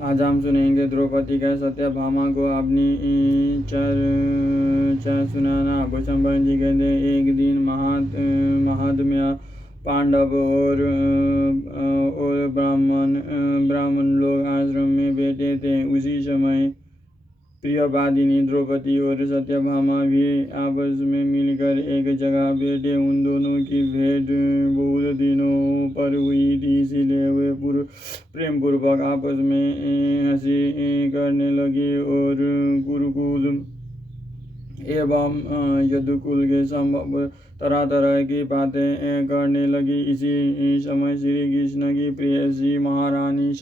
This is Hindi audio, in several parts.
आज हम सुनेंगे द्रौपदी का सत्यभामा को अपनी चर्चा सुनाना। भूषण जी कहते एक दिन महात्म्य पांडव और ब्राह्मण लोग आश्रम में बैठे थे। उसी समय प्रियवादिनी द्रौपदी और सत्यभामा भी आपस में मिलकर एक जगह बैठे। उन दोनों की भेंट बहुत दिनों पर हुई थी, इसलिए वे प्रेम पूर्वक आपस में हंसी करने लगे और कुरुकुल एवं यदुकुल के संभव तरह तरह की बातें करने लगी। इसी समय श्री कृष्ण की प्रेयसी महारानी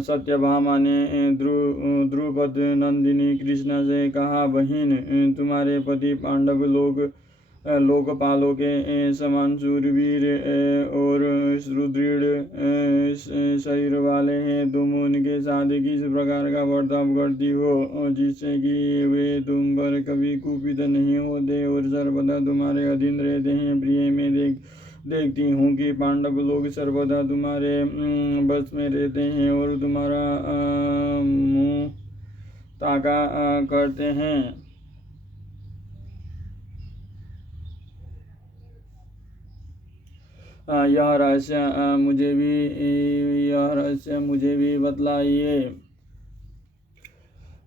सत्यभामा ने द्रुपद नंदिनी कृष्ण से कहा, बहन, तुम्हारे पति पांडव लोकपालों के समान शूरवीर और सुदृढ़ शरीर वाले हैं। तुम उनके साथ किस प्रकार का बर्ताव करती हो जिससे कि वे तुम पर कभी कुपित नहीं होते और सर्वदा तुम्हारे अधीन रहते हैं। प्रिय, मैं देखती हूँ कि पांडव लोग सर्वदा तुम्हारे बस में रहते हैं और तुम्हारा मुँह ताका करते हैं। यह रहस्य मुझे भी बतलाइए,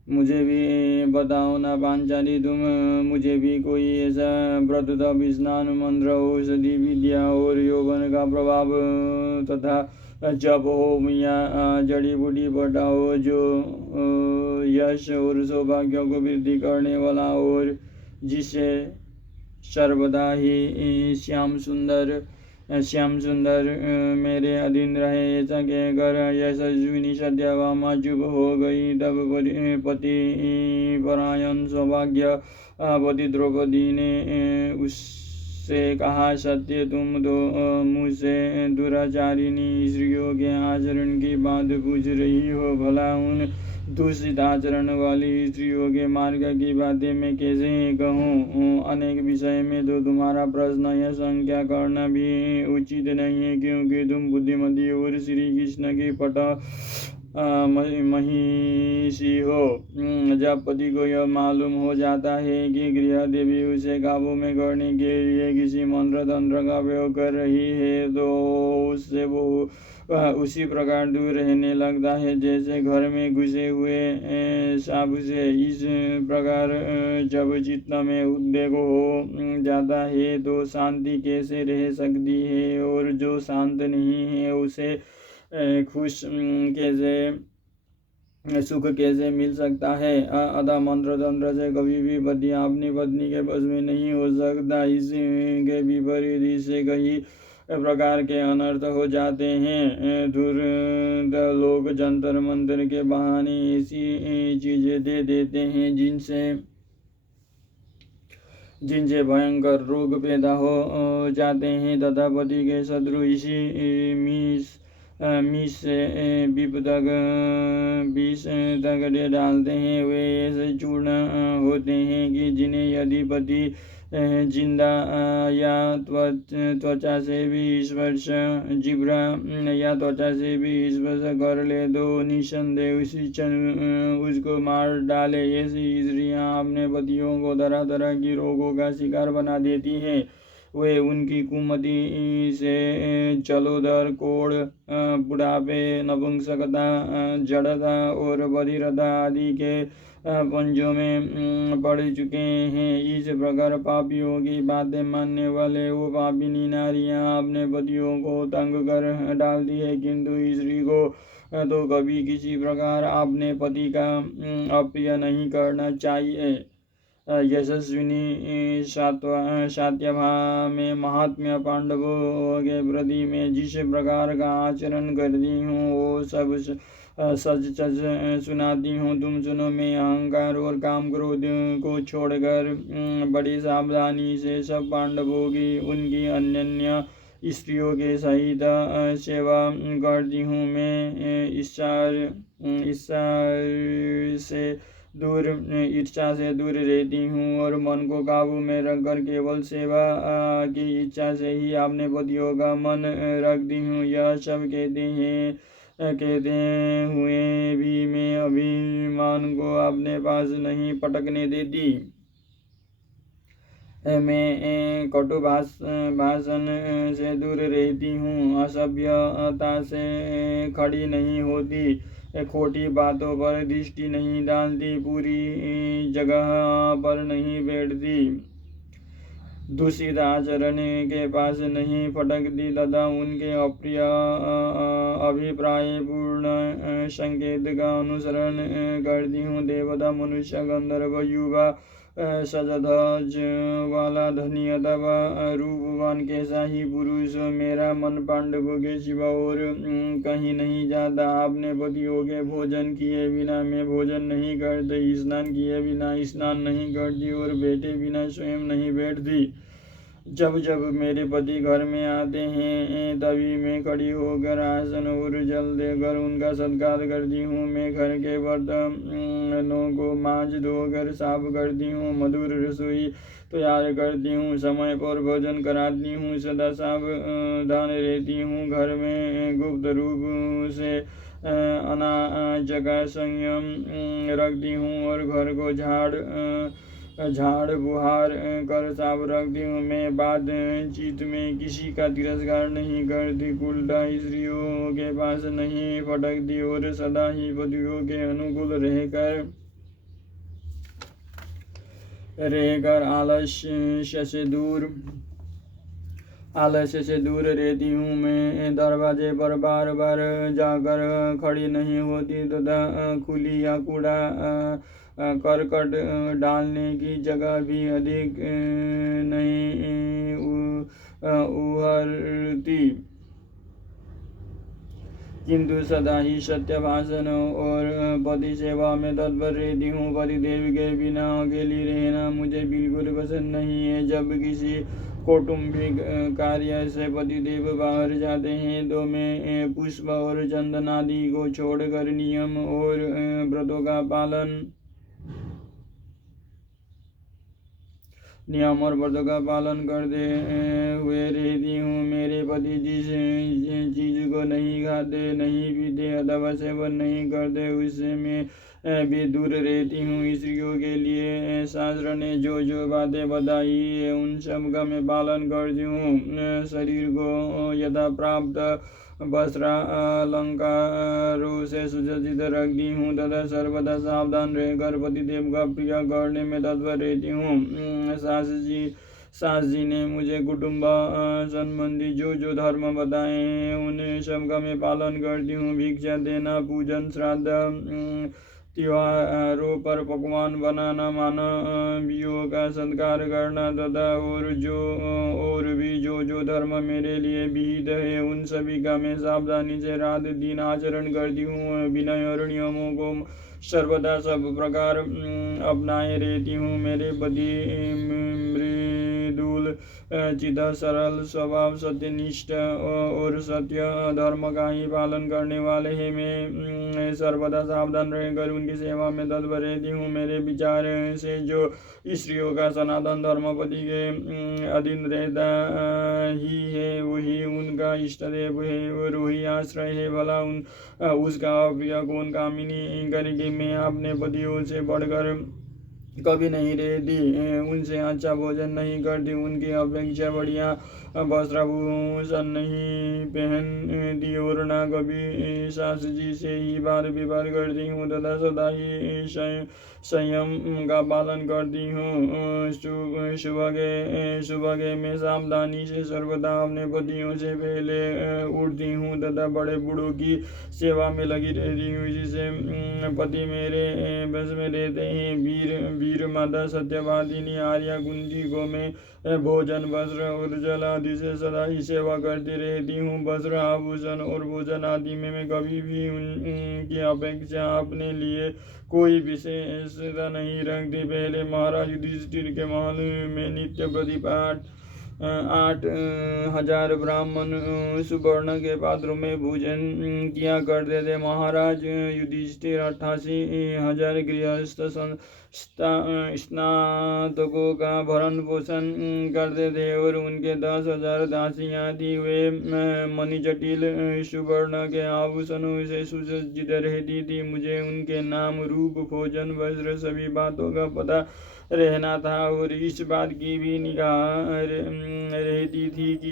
मुझे भी बताओ ना पांचाली। तुम मुझे भी कोई ऐसा व्रत तप स्नान मंत्र औषधि विद्या और यौवन का प्रभाव तथा जप हो या जड़ी बूटी बताओ जो यश और सौभाग्य को वृद्धि करने वाला और जिससे सर्वदा ही श्याम सुंदर मेरे अधीन रहे। ऐसा कहकर यशस्विनी सत्यभामा चुप हो गई। तब पति परायण सौभाग्यवती द्रौपदी ने उससे कहा, सत्य, तुम तो मुझसे दुराचारिणी स्त्रियों के आचरण की बात पूछ रही हो। भला उन दूषित आचरण वाली स्त्रियों के मार्ग की बातें मैं कैसे कहूँ। अनेक विषय में तो तुम्हारा प्रश्न या संख्या करना भी उचित नहीं है, क्योंकि तुम बुद्धिमती और श्री कृष्ण की महिषी हो। जब पति को यह मालूम हो जाता है कि गृह देवी उसे काबू में करने के लिए किसी मंत्र तंत्र का प्रयोग कर रही है तो उससे वो उसी प्रकार दूर रहने लगता है जैसे घर में घुसे हुए सांप से। इस प्रकार जब चित्त में उद्वेग हो जाता है तो शांति कैसे रह सकती है, और जो शांत नहीं है उसे सुख कैसे मिल सकता है। अतः मंत्र तंत्र से कभी भी पति अपनी पत्नी के बस में नहीं हो सकता। इसके विपरीत इससे कई प्रकार के अनर्थ हो जाते हैं। धूर्त लोग जंतर मंतर के बहाने ऐसी चीजें दे देते हैं जिनसे भयंकर रोग पैदा हो जाते हैं तथा पति के शत्रु इसी मिस से विष तक डालते हैं। वे ऐसे चूर्ण होते हैं कि जिन्हें यदि पति जिंदा या त्वचा से भी स्पर्श जिब्रा या त्वचा से भी स्पर्श कर ले तो निसंदेह उसी क्षण उसको मार डाले। ऐसी स्त्रियां अपने पतियों को तरह तरह की रोगों का शिकार बना देती हैं। वे उनकी कुमति से जलोदर, कोढ़, बुढ़ापे, नपुंसकता, जड़ता और बधिरता आदि के पंजों में पड़ चुके हैं। इस प्रकार पापियों की बातें मानने वाले वो पापिनी नारियां अपने पतियों को तंग कर डालती है, किंतु स्त्री को तो कभी किसी प्रकार अपने पति का अप्रिय नहीं करना चाहिए। यशस्विनी सत्यभामा महात्म्य पांडवों के प्रति मैं जिस प्रकार का आचरण करती हूँ वो सब सच सुनाती हूँ। तुम सुनो। मैं अहंकार और काम क्रोध को छोड़कर बड़ी सावधानी से सब पांडवों की उनकी अन्य स्त्रियों के सहित सेवा करती हूँ। मैं ईर्ष्या से दूर रहती हूँ और मन को काबू में रखकर केवल सेवा की इच्छा से ही अपने पतियों का मन रखती हूँ। यह सब कहते हैं कहते हुए भी मैं अभिमान को अपने पास नहीं पटकने देती। मैं कटु भाषण से दूर रहती हूँ, असभ्यता से खड़ी नहीं होती, खोटी बातों पर दृष्टि नहीं डालती, पूरी जगह पर नहीं बैठती, दूषित आचरण के पास नहीं फटकती तथा उनके अप्रिय अभिप्राय पूर्ण संकेत का अनुसरण करती हूँ। देवता, मनुष्य, गंधर्व, युवा, सजधज वाला, धनी अथवा रूपवान कैसा ही पुरुष, मेरा मन पांडवों के सिवा और कहीं नहीं जाता। अपने पतियों के भोजन किए बिना मैं भोजन नहीं करती, स्नान किए बिना स्नान नहीं करती और बैठे बिना स्वयं नहीं बैठती। जब जब मेरे पति घर में आते हैं तभी मैं खड़ी होकर आसन और जल देकर उनका सत्कार करती हूँ। मैं घर के बर्तनों को मांज धोकर साफ करती हूँ, मधुर रसोई तैयार करती हूँ, समय पर भोजन कराती हूँ, सदा सावधान रहती हूँ। घर में गुप्त रूप से अनाज का संयम रखती हूँ और घर को झाड़ बुहार कर साफ रखती हूँ। मैं बातचीत में किसी का तिरस्कार नहीं करती, उल्टा स्त्रियों के पास नहीं फटकती और सदा ही पतियों के अनुकूल रहकर आलस्य से दूर रहती हूँ। मैं दरवाजे पर बार बार जाकर खड़ी नहीं होती तथा खुली या कूड़ा करकट डालने की जगह भी अधिक नहीं उहरती, किंतु सदा ही सत्य भाषण और पति सेवा में तत्पर रहती हूँ। पतिदेव के बिना अकेली रहना मुझे बिल्कुल पसंद नहीं है। जब किसी कौटुंबिक कार्य से पतिदेव बाहर जाते हैं तो मैं पुष्प और चंदन आदि को छोड़कर नियम और व्रतों का पालन करते हुए रहती हूँ। मेरे पति जिस चीज को नहीं खाते, नहीं पीते अथवा सेवन नहीं करते उससे मैं भी दूर रहती हूँ। स्त्रियों के लिए शास्त्र ने जो जो बातें बताई है उन सब का मैं पालन करती हूँ। शरीर को यथा प्राप्त वस्त्र अलंकारों से सुसज्जित रखती हूँ तथा सर्वदा सावधान रहकर पतिदेव का प्रिय करने में तत्पर रहती हूँ। सास जी ने मुझे कुटुंब संबंधी जो जो धर्म बताए हैं उन सब का मैं पालन करती हूँ। भिक्षा देना, पूजन, श्राद्ध, त्योहारों पर पकवान बनाना, मानवियों का सत्कार करना तथा और भी जो जो धर्म मेरे लिए विहित है उन सभी का मैं सावधानी से रात दिन आचरण करती हूँ। विनय और नियमों को सर्वदा सब प्रकार अपनाए रहती हूँ। मेरे पति मृदुल चित, सरल स्वभाव, सत्यनिष्ठ और सत्य धर्म का ही पालन करने वाले हैं। मैं सर्वदा सावधान रहकर उनकी सेवा में तत्पर रहती हूँ। मेरे विचार से जो स्त्रियों का सनातन धर्म पति के अधीन रहता ही है वही उनका इष्टदेव है और वही आश्रय है। भला उसका प्रिय कौन कामिनी करके मैं अपने पतियों से बढ़कर कभी नहीं रहती, उनसे अच्छा भोजन नहीं करती, उनकी अपेक्षा बढ़िया वस्त्रभूषण नहीं पहनती और न कभी सास जी से ही बार विवाद करती हूँ तथा सदा ही संयम का पालन करती हूँ। सुबह के मैं सावधानी से सर्वदा अपने पतियों से पहले उठती हूँ तथा बड़े बूढ़ों की सेवा में लगी रहती हूँ, जिससे पति मेरे बस में रहते हैं। वीर माता सत्यवादिनी आर्या कुंती को मैं भोजन, वस्त्र और जल आदि से सदा ही सेवा करती रहती हूँ। वस्त्र, आभूषण और भोजन आदि में मैं कभी भी उनकी अपेक्षा अपने लिए कोई विशेषता नहीं रखती। पहले महाराज युधिष्ठिर के महल में नित्य प्रतिपाठ 8,000 ब्राह्मण सुवर्ण के पात्रों में भोजन किया करते थे। महाराज युधिष्ठिर 88,000 गृहस्थ स्नातकों का भरण पोषण करते थे और उनके 10,000 दासियां थी। वे मणिजटिल सुवर्ण के आभूषणों से सुसज्जित रहती थी। मुझे उनके नाम, रूप, भोजन, वस्त्र, सभी बातों का पता रहना था और इस बात की भी निगाह रहती थी कि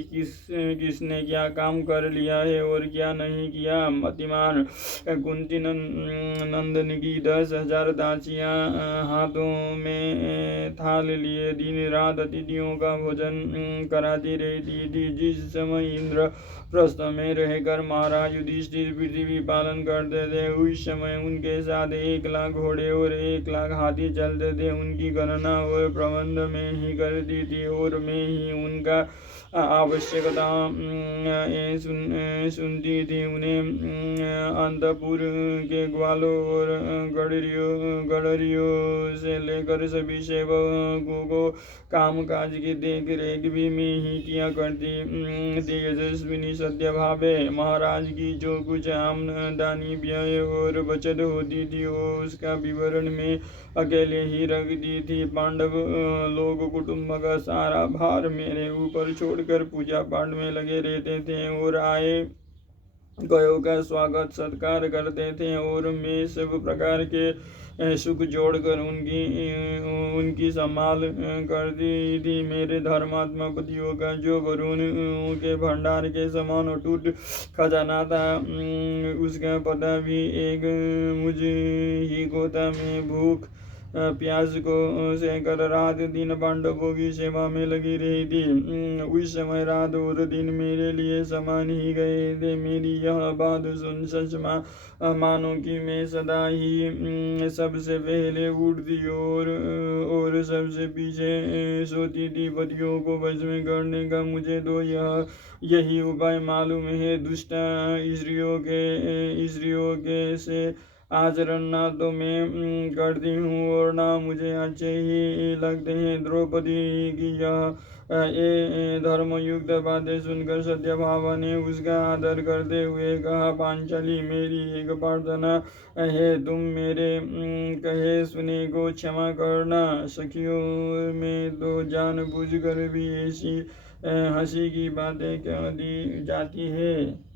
किसने क्या काम कर लिया है और क्या नहीं किया। मतिमान कुंती नंदन की 10,000 दासियां हाथों में थाल लिए दिन रात अतिथियों का भोजन कराती रहती थी। जिस समय इंद्र प्रस्थ में रहकर महाराज युधिष्ठिर पृथ्वी पालन करते थे, उस समय उनके साथ 1,00,000 घोड़े और 1,00,000 हाथी चलते थे। उनकी गणना और प्रबंध में ही करती थी और मैं ही उनका आवश्यकता सुनती थी। उन्हें अंतपुर के ग्वालों और गडरियों से लेकर सभी सेवकों को काम काज की देख रेख भी मैं ही किया करती थी। यशस्विनी सत्य भावे महाराज की जो कुछ आमदनी व्यय और बचत होती थी उसका विवरण मैं अकेले ही रखती थी। पांडव लोग कुटुंब का सारा भार मेरे ऊपर छोड़कर पूजा पाठ में लगे रहते थे और आए गयों का स्वागत सत्कार करते थे और मैं सब प्रकार के सुख जोड़कर उनकी संभाल करती थी। मेरे धर्मात्मा पतियों का जो वरुण के भंडार के समान अटूट खजाना था उसका पता भी एक मुझ ही को था। मैं भूख प्यास को सहकर रात दिन पांडवों की सेवा में लगी रही थी। उस समय रात और दिन मेरे लिए समान ही गए थे। मेरी यह बात सुन सच मानो कि मैं सदा ही सबसे पहले उठती और सबसे पीछे सोती थी। पतियों को वश में करने का मुझे तो यही उपाय मालूम है। दुष्ट स्त्रियों के से आचरण ना तो मैं करती हूँ और ना मुझे अच्छे ही लगते हैं। द्रौपदी की ये धर्मयुक्त बातें सुनकर सत्यभामा ने उसका आदर करते हुए कहा, पांचाली मेरी एक प्रार्थना है, तुम मेरे कहे सुने को क्षमा करना। सखियों में तो जानबूझकर भी ऐसी हंसी की बातें कह दी जाती है।